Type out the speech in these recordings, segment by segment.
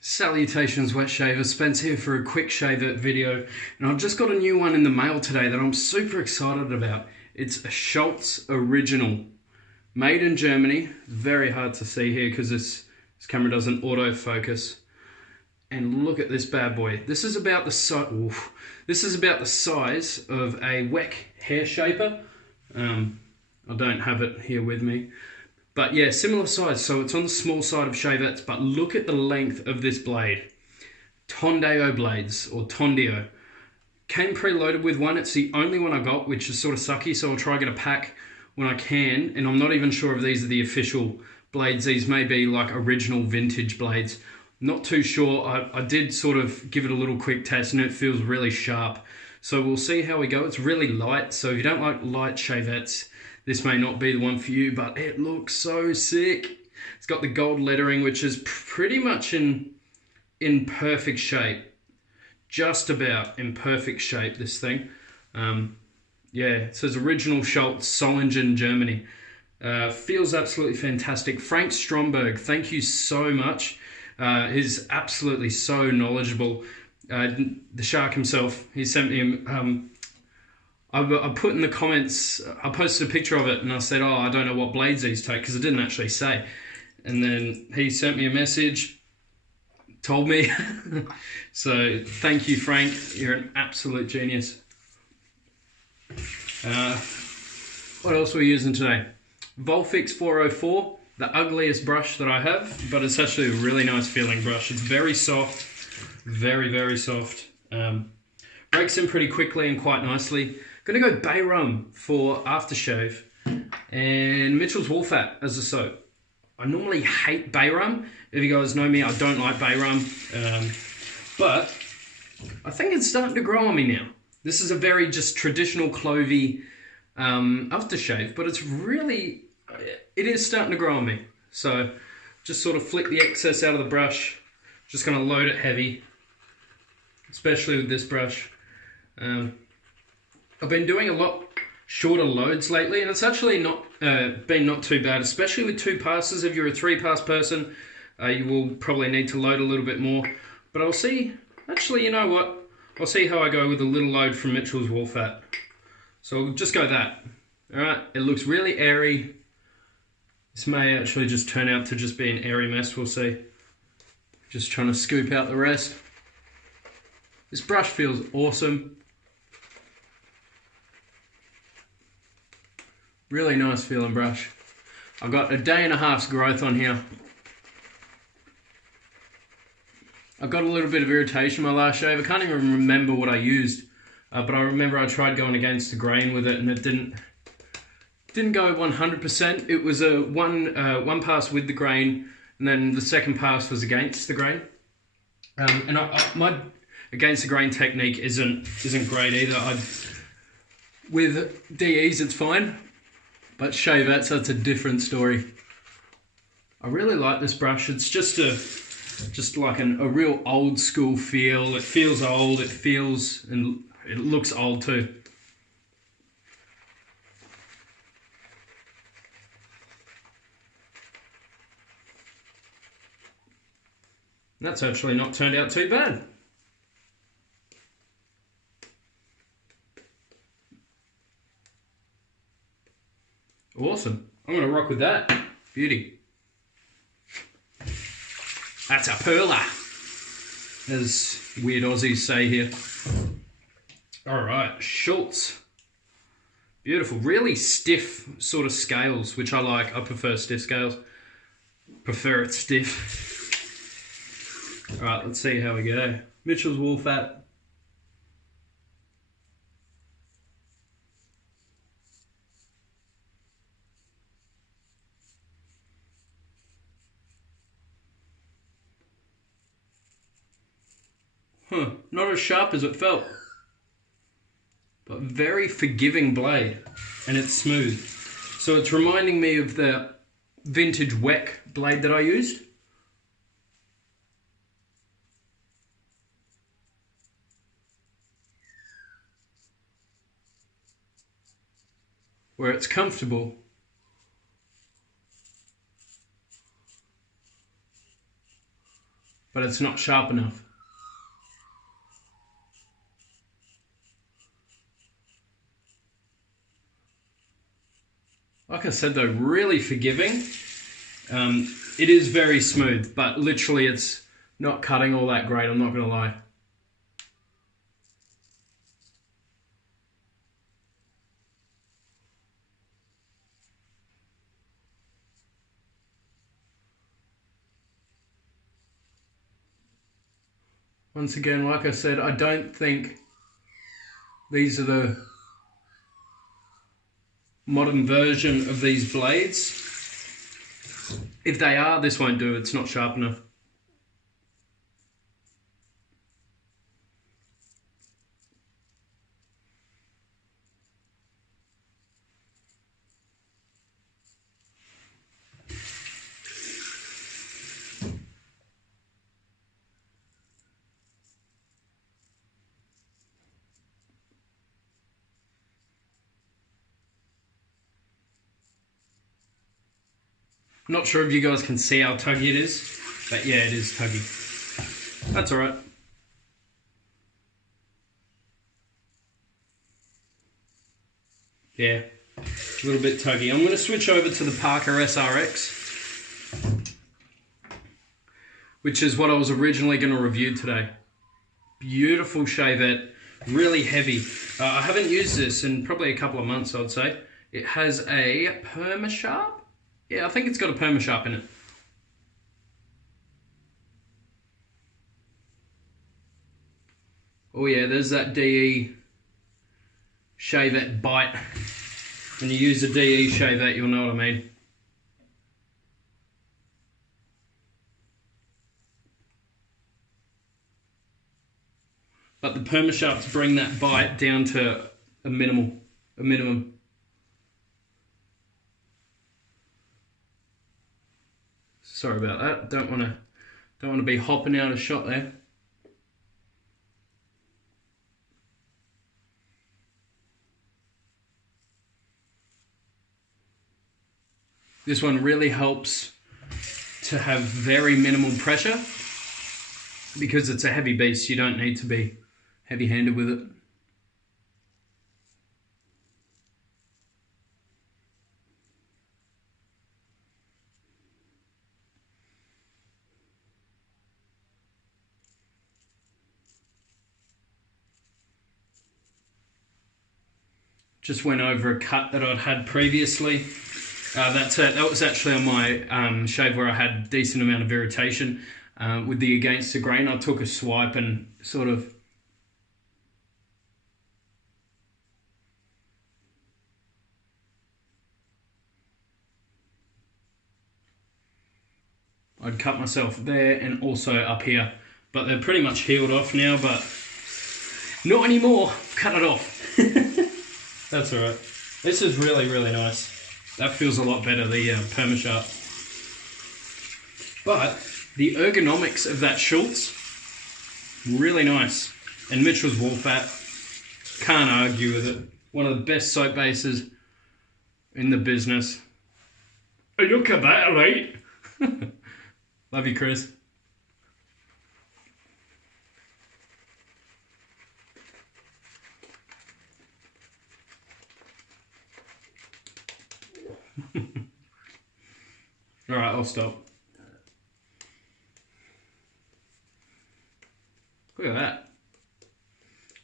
Salutations wet shavers, Spence here for a quick shavette video, and I've just got a new one in the mail today that I'm super excited about. It's a Schultz original, made in Germany. Very hard to see here because this camera doesn't autofocus. And look at this bad boy. This is about the size. This is about the size of a Weck hair shaper. I don't have it here with me. But yeah, similar size, so it's on the small side of shavettes, but look at the length of this blade. Tondeo blades, or Tondio. Came preloaded with one, it's the only one I got, which is sort of sucky, so I'll try to get a pack when I can, and I'm not even sure if these are the official blades. These may be like original vintage blades. Not too sure. I did sort of give it a little quick test, and it feels really sharp. So we'll see how we go. It's really light, so if you don't like light shavettes, this may not be the one for you, but it looks so sick. It's got the gold lettering, which is pretty much in perfect shape. Just about in perfect shape, this thing. Yeah, it says original Schultz, Solingen, Germany. Feels absolutely fantastic. Frank Stromberg, thank you so much. He's absolutely so knowledgeable. The shark himself, he sent me I put in the comments, I posted a picture of it and I said, oh, I don't know what blades these take, because it didn't actually say. And then he sent me a message, told me. So thank you, Frank. You're an absolute genius. What else are we using today? Volfix 404, the ugliest brush that I have, but it's actually a really nice feeling brush. It's very soft, very, very soft. Breaks in pretty quickly and quite nicely. Gonna go bay rum for aftershave and Mitchell's Wool Fat as a soap. I normally hate bay rum. If you guys know me, I don't like bay rum, but I think it's starting to grow on me now. This is a very just traditional clovey aftershave, but it's really, it is starting to grow on me. So just sort of flick the excess out of the brush. Just gonna load it heavy, especially with this brush. I've been doing a lot shorter loads lately, and it's actually not been not too bad, especially with 2 passes. If you're a 3-pass person, you will probably need to load a little bit more. But I'll see, actually, you know what? I'll see how I go with a little load from Mitchell's Wool Fat. So we'll just go that. Alright, it looks really airy. This may actually just turn out to just be an airy mess, we'll see. Just trying to scoop out the rest. This brush feels awesome. Really nice feeling brush. I've got a day and a half's growth on here. I've got a little bit of irritation my last shave. I can't even remember what I used, but I remember I tried going against the grain with it and it didn't go 100%. It was a one pass with the grain, and then the second pass was against the grain. And my against the grain technique isn't great either. With DEs it's fine, but shavettes, that's a different story. I really like this brush. It's just like a real old school feel. It feels old, it feels, and it looks old too. That's actually not turned out too bad. Awesome. I'm going to rock with that. Beauty. That's a perler, as weird Aussies say here. Alright, Schultz. Beautiful. Really stiff sort of scales, which I like. I prefer stiff scales. Prefer it stiff. Alright, let's see how we go. Mitchell's Wool Fat. Not as sharp as it felt, but very forgiving blade, and it's smooth. So it's reminding me of the vintage Weck blade that I used. Where it's comfortable, but it's not sharp enough. Like I said though, really forgiving. It is very smooth, but literally it's not cutting all that great, I'm not going to lie. Once again, like I said, I don't think these are the modern version of these blades. If they are, this won't do, it's not sharp enough. Not sure if you guys can see how tuggy it is, but yeah, it is tuggy. That's all right. Yeah, a little bit tuggy. I'm going to switch over to the Parker SRX, which is what I was originally going to review today. Beautiful shavette, really heavy. I haven't used this in probably a couple of months, I'd say. It has a perma sharp. Yeah, I think it's got a perma sharp in it. Oh yeah, there's that DE shavette bite. When you use a DE shavette, you'll know what I mean. But the perma sharps bring that bite down to a minimum. Sorry about that. Don't want to be hopping out of shot there. This one really helps to have very minimal pressure because it's a heavy beast. You don't need to be heavy-handed with it. Just went over a cut that I'd had previously. That was actually on my shave where I had a decent amount of irritation with the against the grain. I took a swipe and sort of I'd cut myself there and also up here, but they're pretty much healed off now, but not anymore. Cut it off. That's all right. This is really, really nice. That feels a lot better, the perma sharp. But the ergonomics of that Schultz, really nice. And Mitchell's wool fat, can't argue with it. One of the best soap bases in the business. Oh, look at that, right? Love you, Chris. Alright, I'll stop. Look at that.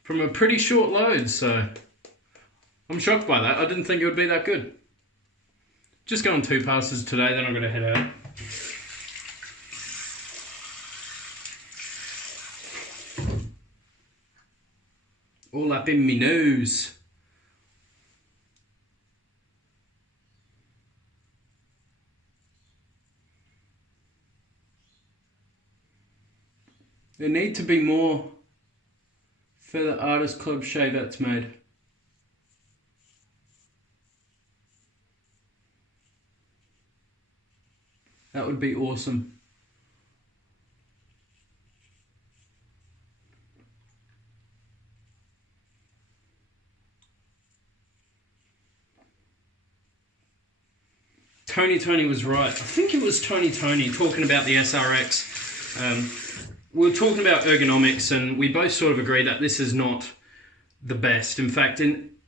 From a pretty short load, so I'm shocked by that. I didn't think it would be that good. Just going 2 passes today, then I'm going to head out. All up in me nose. There need to be more Feather Artist Club shavettes made. That would be awesome. Tony was right. I think it was Tony talking about the SRX. We were talking about ergonomics, and we both sort of agree that this is not the best. In fact,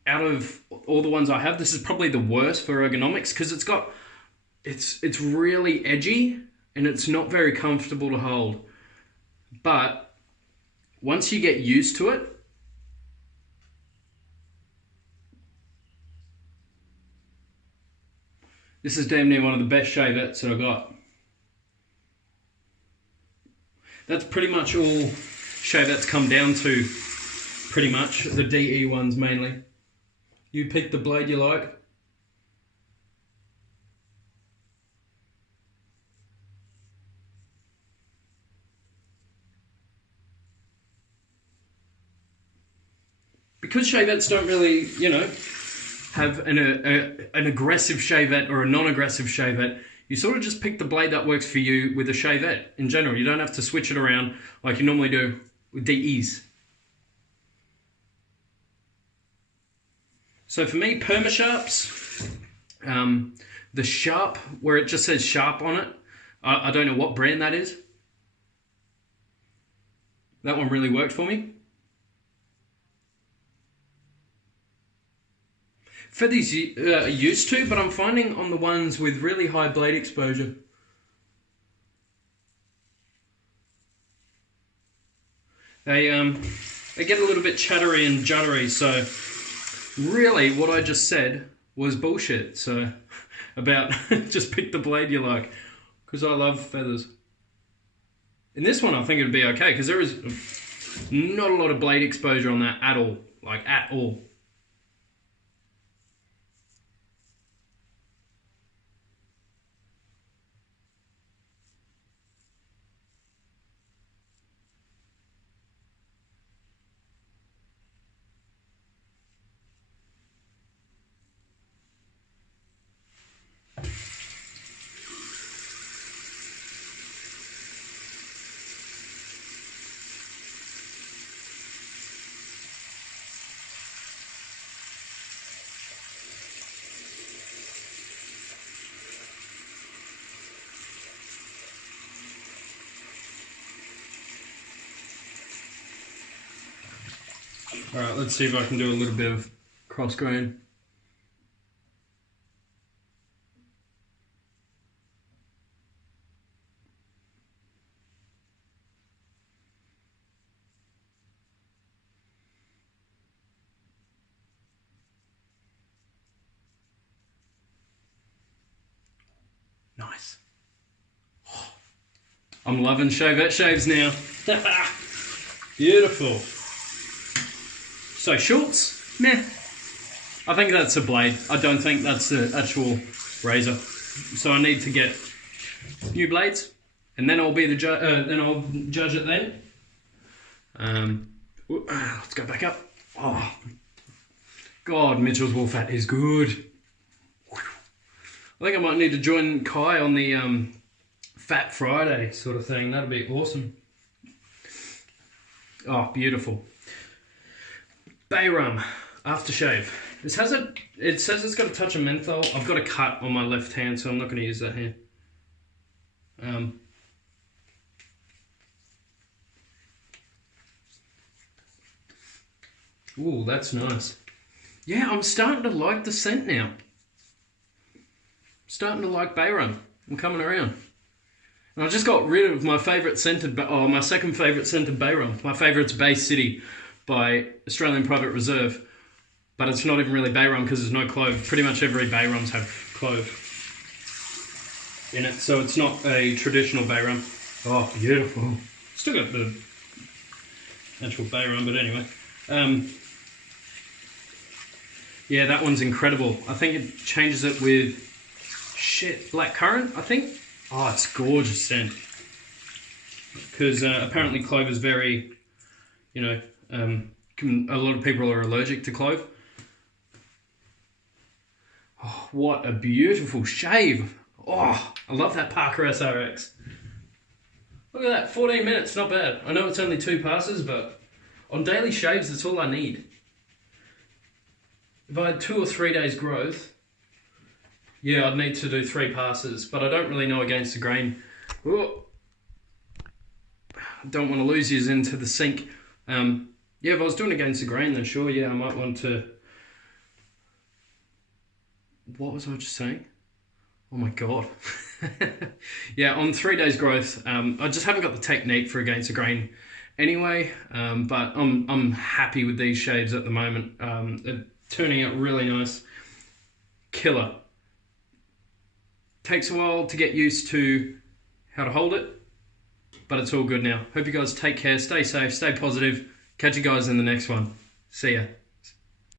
out of all the ones I have, this is probably the worst for ergonomics because it's really edgy and it's not very comfortable to hold. But once you get used to it, this is damn near one of the best shavettes that I got. That's pretty much all shavettes come down to, pretty much, the DE ones mainly. You pick the blade you like. Because shavettes don't really, you know, have an aggressive shavette or a non-aggressive shavette, you sort of just pick the blade that works for you with a shavette in general. You don't have to switch it around like you normally do with DEs. So for me, Perma Sharps, the Sharp, where it just says Sharp on it, I don't know what brand that is. That one really worked for me. For these used to, but I'm finding on the ones with really high blade exposure, they get a little bit chattery and juttery. So really what I just said was bullshit. So about just pick the blade you like, because I love feathers. In this one I think it'd be okay because there is not a lot of blade exposure on that at all, like at all. Alright, let's see if I can do a little bit of cross grain. Nice. I'm loving shavette shaves now. Beautiful. So shorts, meh. I think that's a blade. I don't think that's the actual razor. So I need to get new blades, and then I'll be the then I'll judge it then. Let's go back up. Oh, God, Mitchell's wool fat is good. I think I might need to join Kai on the Fat Friday sort of thing. That'd be awesome. Oh, beautiful. Bay Rum aftershave. This has it says it's got a touch of menthol. I've got a cut on my left hand, so I'm not going to use that here. Ooh, that's nice. Yeah, I'm starting to like the scent now. Starting to like Bay Rum. I'm coming around. And I just got rid of my favourite scented, my second favourite scented Bay Rum. My favourite's Bay City by Australian Private Reserve, but it's not even really Bay Rum because there's no clove. Pretty much every Bay Rums have clove in it, so it's not a traditional Bay Rum. Oh, beautiful. Still got the actual Bay Rum, but anyway. Yeah, that one's incredible. I think it changes it with, blackcurrant, I think. Oh, it's gorgeous scent. Because apparently clove is very, you know, a lot of people are allergic to clove. Oh, what a beautiful shave. Oh, I love that Parker SRX. Look at that, 14 minutes, not bad. I know it's only 2 passes, but on daily shaves, that's all I need. If I had 2 or 3 days growth, yeah, I'd need to do 3 passes, but I don't really know against the grain. Ooh. don't want to lose you into the sink. Yeah, if I was doing against the grain, then sure, yeah, I might want to... What was I just saying? Oh my God. Yeah, on 3 days growth, I just haven't got the technique for against the grain anyway, but I'm happy with these shaves at the moment. They're turning out really nice. Killer. Takes a while to get used to how to hold it, but it's all good now. Hope you guys take care, stay safe, stay positive. Catch you guys in the next one. See ya.